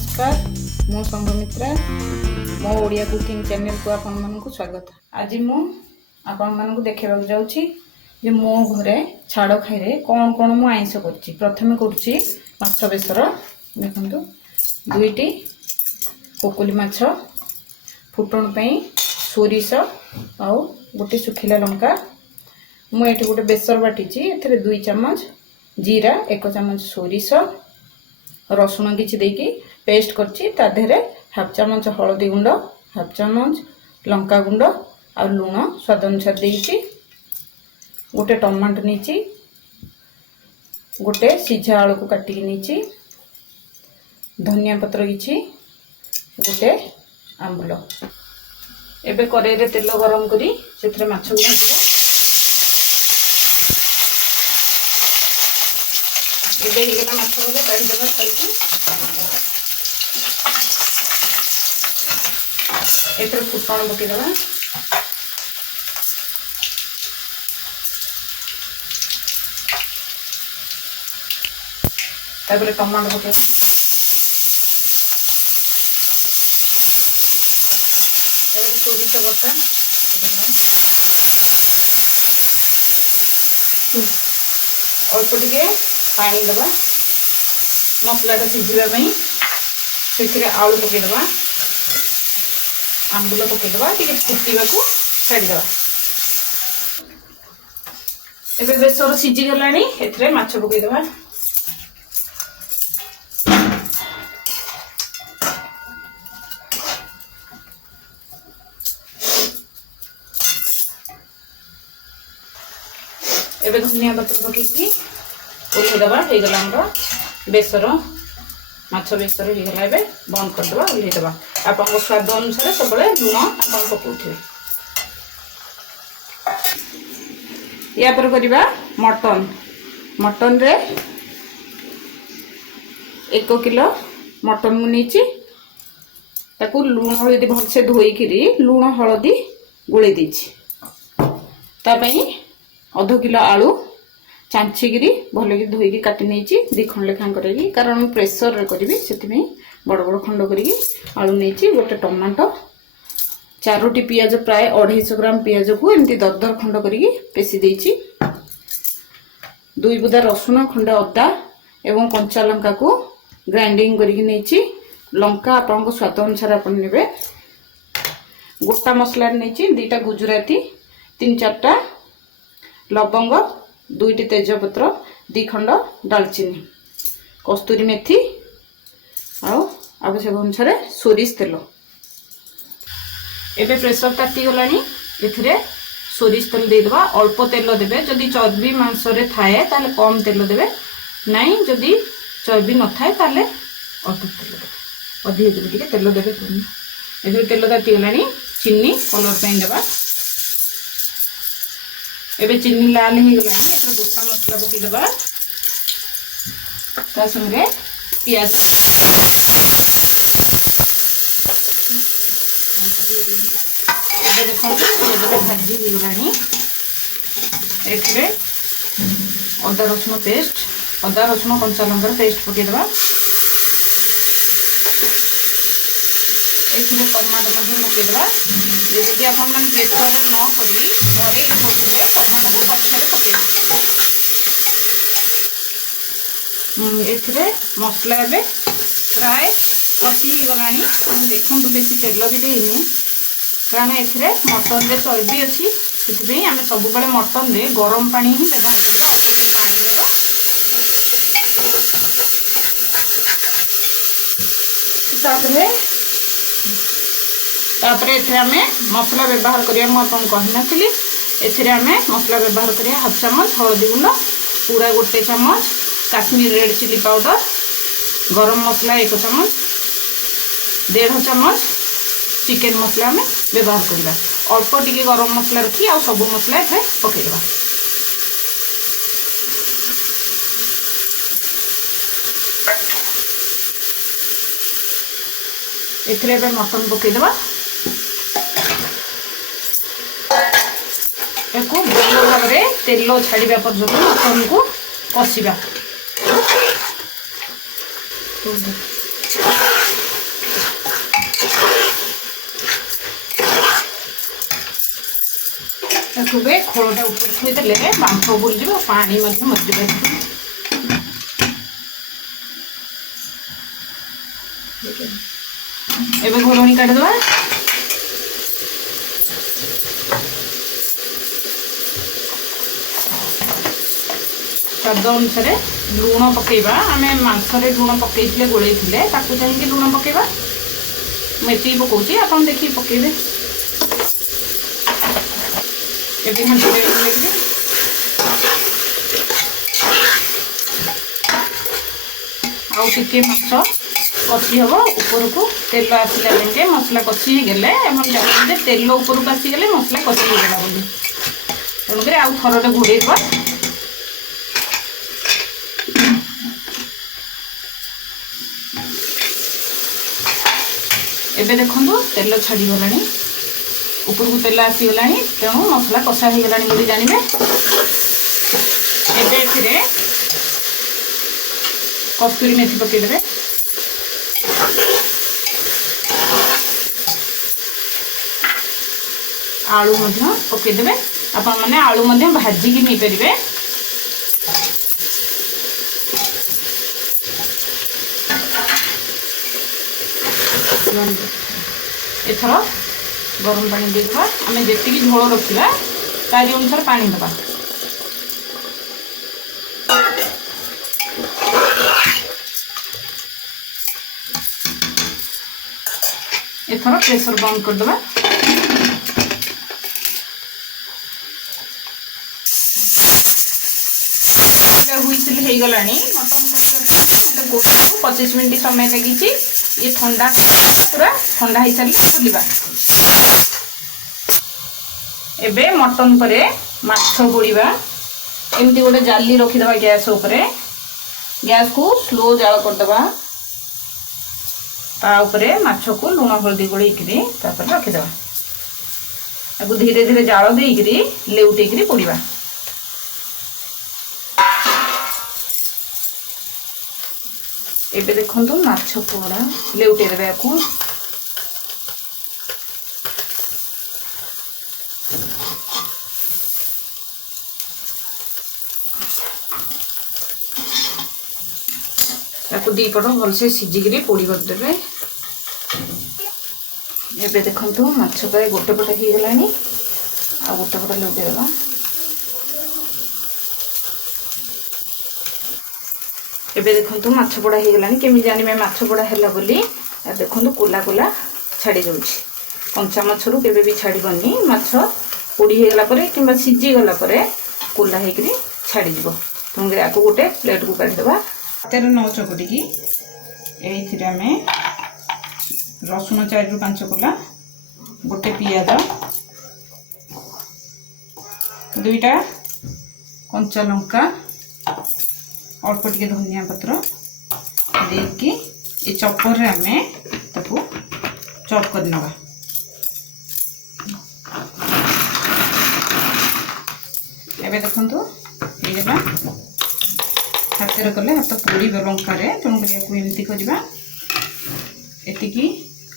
नमस्कार मो संघमित्रा मो ओडिया कुकिंग चैनल को आपण मानकु स्वागत। आज मु आपण मानकु देखेबा जाउची जे मो घरे छाड़ खाई रे कोन कोन मु आइंस करछि। प्रथमे करछि माछ बेसर। देखंतु दुईटी कोकुली माछ फुटण पई सोरिष आ गोटे सुखिला लंका मु एठी गोटे बेसर बाटिछि। एथरे 2 चम्मच जीरा 1 चम्मच सोरिष रसुण किछि देकी पेस्ट करछि। ता देहरे हाफ चम्मच हळदी गुंड हाफ चम्मच लंका गुंड आ लूण स्वाद अनुसार देछि। गोटे टमाटो नीची गोटे सिझा आलू को काटिकी नीची धनिया पत्र किछि गोटे आंबुल। एबे कड़ाई रे तेल गरम करी सेथरे माछ को भाजिबा। एबे हिगला माछ को काढी देबा खाइकी। एथरे फुटण पके देबा। तापर टमाटो पके तापर सोरिष बटा अल्प टिके पानी देबा मसलाटा सिझिबा पई। सेथिरे आलू पके देबा आंबुल पके देबा टिके फुटीबा को छाडी देबा। एबे बेसर सिझी गलानी एथरे माछ पके देबा। एबे धनिया पत्र पकेकी ओल्हे देबा। हे गला हमर बेसर माछ बेसर हे गला। एबे बंद कर देबा ओल्हे देबा। आपन स्वाद अनुसार सबले लूण आपन पकोथिबे। या पर करिबा मटन। मटन रे 1 किलो मटन मु नीची ताकू लूण हळदी भलसे धोई किरी लूण हळदी गुळे दीची। ता पई आधा किलो आलू चांचिगिरी भलकि धोईकी काटी नेची 2 खंड लेखा करेगी कारण प्रेशर रे करिवि सेति बड़ बड़ खंड करिकी आलू नेची। गोटे टमाटो 4टी पियाज प्राय 250 ग्राम पियाज को एमती दरदर खंड करिकी पेसी देची। 2 बुदा रसुण खंड अदा एवं कंचा लंका को ग्राइंडिंग करिकी नेची। लंका आपन स्वाद अनुसार आपन नेबे। गोटा मसला नेची 2टा गुजराती 3-4टा लवंग 2टी तेजपत्र 2 खंड दालचीनी कस्तूरी मेथी आवश्यक अनुसार सोरिष तेल। एबे प्रेशर ताती गलानी एथिरे सोरिष तेल दे देबा। अल्प तेल देबे। जदि चर्बी मांस रे थाए ताले कम तेल देबे नाही। जदि चर्बी न थाए ताले अल्प तेल देबे। अधिक टिके तेल देबे। एबे तेल ताती गलानी चीनी कलर पे देबा। एबे चीनी लाल ही गलानी एथरे गोटा मसला पके देबा। ता संगे पियाज एबे देखो पियाज भाजी ही गलानी। एथरे अदा रसुण पेस्ट अदा रसुण कंचा लंका पेस्ट पके देबा। एथरे टमाटो मध्ये पके देबा। जदि आपन मन प्रेशर न करी घरे करथिले टमाटो को पछरे पके एथरे मसला एबे प्राय कसी गलानी। देखंतु बेसी तेल भी देइनी कारण एथरे मटन रे चर्बी अछि। सेति आमे सब बेले मटन रे गरम पानी ही व्यवहार करबा। अल्प टिके पानी देबा। तापरे एथरे आमे मसला व्यवहार करिया मु आपन कहि नथिली। एथरे आमे मसला व्यवहार करिया हाफ चम्मच हळदी गुंड पूरा गोटे चम्मच काश्मीर रेड चिली पाउडर गरम मसला 1 चम्मच 1.5 चम्मच चिकन मसला आमे व्यवहार करबा। अल्प टिके गरम मसला रखी आ सब मसला एथे पके देबा। एथरे बे मटन पके देबा। एको भल भाव में तेल छाड़ा पर्यटन मटन को कषा ତାକୁ ଖୋଳଟା ଉପରେ ଥୋଇଦେଲେ ବାମ୍ଫ ବୁଲିଯିବ, ପାଣି ମଧ୍ୟ ମରିଯିବ। ଏବେ ଘୋଡ଼ଣି କାଢିଦେବା। स्वाद अनुसार लुण पकेबा, आम मांसरे लुण पकईले गोलैले ताकू चाहिए लुण पकेबा। मुझे पकाऊँ आप देखिए पकेबे। आगे माछ कषि हम ऊपर को तेल आसला जाए मसला कषि गले जानते तेल ऊपर को आसीगले मसला कषि गला बोली तेणुक आउ थरटे घोड़े एबे देखो तेल छाड़गला ऊपर को तेल आसीगला तेणु मसला कषा हो गला बोली जानवे। एबे कस्तूरी मेथी पकईदे, आलू पकईदे। आपण मैंने आलू भाजिकी नहीं पारे। एथर गरम पानी देदेबा, आम जी झोल रखा तारी अनुसार पानी दबा। एथर प्रेशर बंद करदे। हुईसिल हो गला मटन को 25 मिनट समय लगी। ये ठंडा पूरा ठंडा हो सारे खोलिबा। एबे मटन परे माछ पोड़ीबा। एमती गोटे जाली रखीदबा गैस उपरे, गैस को स्लो जाल करदबा। ता उपरे माछ को लुण हल्दी गोलेकरी तापर रखीदबा। ताको धीरे धीरे जाल देकरी लेउटेकरी पोड़ीबा। एबे देखंतु माछ पोड़ा लेउटे देबे याकू। याकू दी पट भलसे सिझिकरी पोड़ी करदेबे। एबे देखंतु माछ पे गोटे पट हो गलानी आ गोटे पट लेउटे देबा। एबे देखंतु माछ पोड़ा हो गलानी। केमी जानिबे माछ पोड़ा हैला बोली? देखंतु कोला कोला छाड़ी जाउछि। कंचा माछरू केबे भी छाड़ीबनी। माछ पोड़ी हो गला परे किंबा सिझी गला परे कोला हेकरी छाड़ी जिवो। तुंगे याको गोटे प्लेट को काढी देबा। तेरे नौ चकटी की एथिरे आमे रसुन 4 रु 5 कोला, गोटे पियाज, 2टा कंचा लंका, अल्प टिके धनिया पत्र देकी ये चॉपर रे आमे ताकू चॉप कर नवा। एबे देखंतु ए जबा हाथ कले हाथ पोड़ी लंका रे तेणुक एमती करवा। एतिकी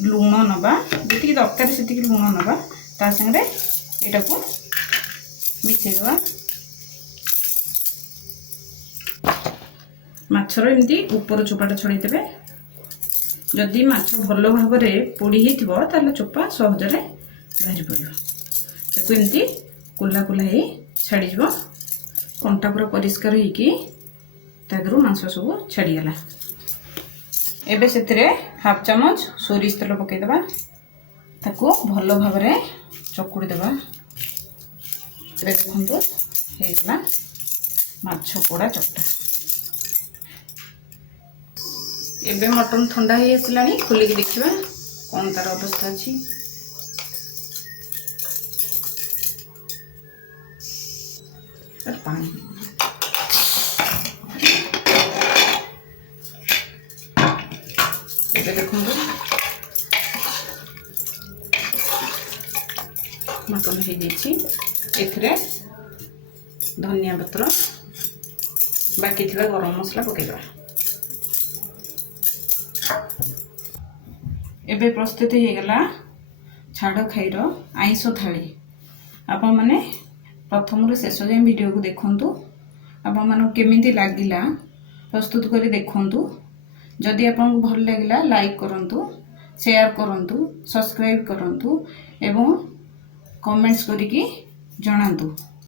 लुण नवा, जी दरकार से लुण नवा। ता संगे एटा को मिक्स देवा। माछर एमती ऊपर चोपाटा छड़ाई देबे। जदि माछ भल भाव में पोड़ी होइथिबो ताले चोपा सहजरे बाहरी पड़िबो। ताकू एमती कोला कोला ही छाड़ी जिवो। कंटा पूरा परिष्कार होइकी तागरु मांस सब छाड़ीगला। एबे सेतिरे हाफ चामच सोरिष तेल पकई देबा। ताकू भल भाव में चकुड़ी देबा। देखंतु हेइला माछ पोड़ा चकटा। एबे मटन ठंडा हो आसलानी, खोलिक देखिबा कौन तार अवस्था अच्छी। पानी एबे देखंतु मटन हो जाइछि। एथिरे धनिया पत्र बाकी थिबा गरम मसला पकेइबा। एबे प्रस्तुत हो गला छाड़ खाईर आइंस थाली। आपण माने प्रथम शेष जाए वीडियो को देखंतु आपण मानक केमिति लागिला प्रस्तुत करी देखंतु जदि आपन भल लागिला लाइक करंतु शेयर करंतु सब्सक्राइब करंतु एवं कमेंट्स करिकी जणांतु।